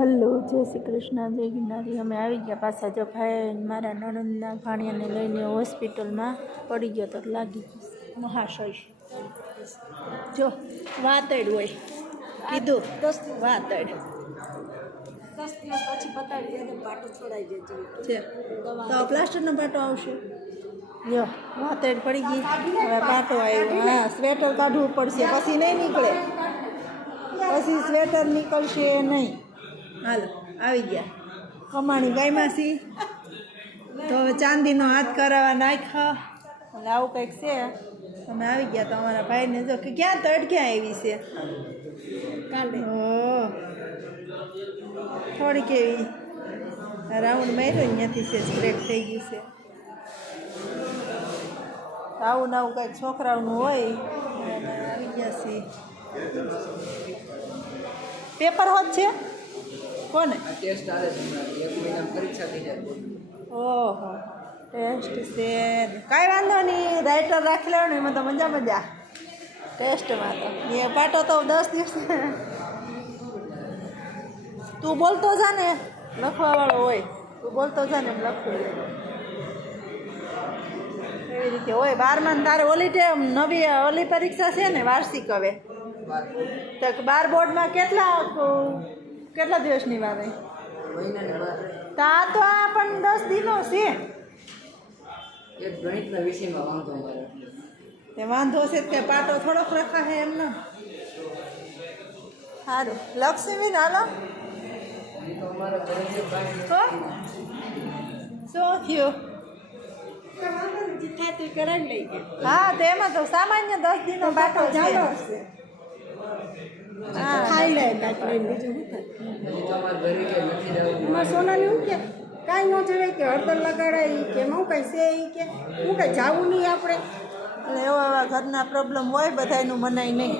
Hello, જય શ્રી કૃષ્ણ, જય ગિરનારી. અમે આવી ગયા પાછા. જો ભાઈ મારા નણંદના ભાણિયાને લઈને હોસ્પિટલમાં પડી ગયો તો લાગી ગયો મહાશય. જો વાતડ હોય કીધું વાતડ પછી બતાવી દે પાટો છોડાઈ દેજો છે તો પ્લાસ્ટરનો પાટો આવશે. જો વાતડ પડી ગઈ, હવે પાટો આવ્યો. હા, સ્વેટર કાઢવું પડશે, પછી નહીં નીકળે, પછી સ્વેટર નીકળશે નહીં. હાલો આવી ગયા કમાણી ગાયમાસી. તો હવે ચાંદીનો હાથ કરાવવા નાખ્યા એટલે આવું કંઈક છે. અમે આવી ગયા તો અમારા ભાઈને જો કે ક્યાં તડ ક્યાં આવી છે કાલે. થોડીક એવી રાઉન્ડ માર્યો ત્યાંથી છે સ્પ્રેડ થઈ ગયું છે. આવું ને આવું કંઈક છોકરાઓનું હોય. આવી ગયા છીએ. પેપર હોત છે કોને? ટેસ્ટ આવે છે, 1 મહિના પરીક્ષા થઈ જાય. ઓહો, ટેસ્ટ છે. કાંઈ વાંધો નહીં, રાઇટર રાખી લેવાનું, એમાં તો મજા મજા. ટેસ્ટમાં તો એ પાટો તો 10 દિવસ તું બોલતો જા ને, લખવાવાળો હોય, તું બોલતો જા ને એમ લખવું. એવી રીતે હોય. 12માં તારે ઓલી નવી ઓલી પરીક્ષા છે ને વાર્ષિક. હવે તો 12 બોર્ડમાં કેટલા દિવસની વાર રહી? મહિનાની બહાર તો આ તો આ પણ 10 દિનો છે. એક ગણિતના વિષયમાં વાંધો મારે. તે વાંધો છે કે પાટો થોડોક રખાશે એમને. સારું લક્ષ્મી હાલો. તો અમારા ઘરે તો શું થયું? થાતું કરાવી લઈ ગયા. હા, તેમાં તો સામાન્ય 10 દિનો પાટો છે. હા, ખાઈ લે કાંઈક લઈને બીજું શું થાય. હજી તો અમારા ઘરે કે નથી જવું. એમાં સોનાની શું કે કાંઈ ન જવાય કે હળદર લગાડાય કે હું કંઈ છે એ કે હું કંઈ જાવું નહીં આપણે. એટલે એવા ઘરના પ્રોબ્લેમ હોય બધાયનું મનાય નહીં.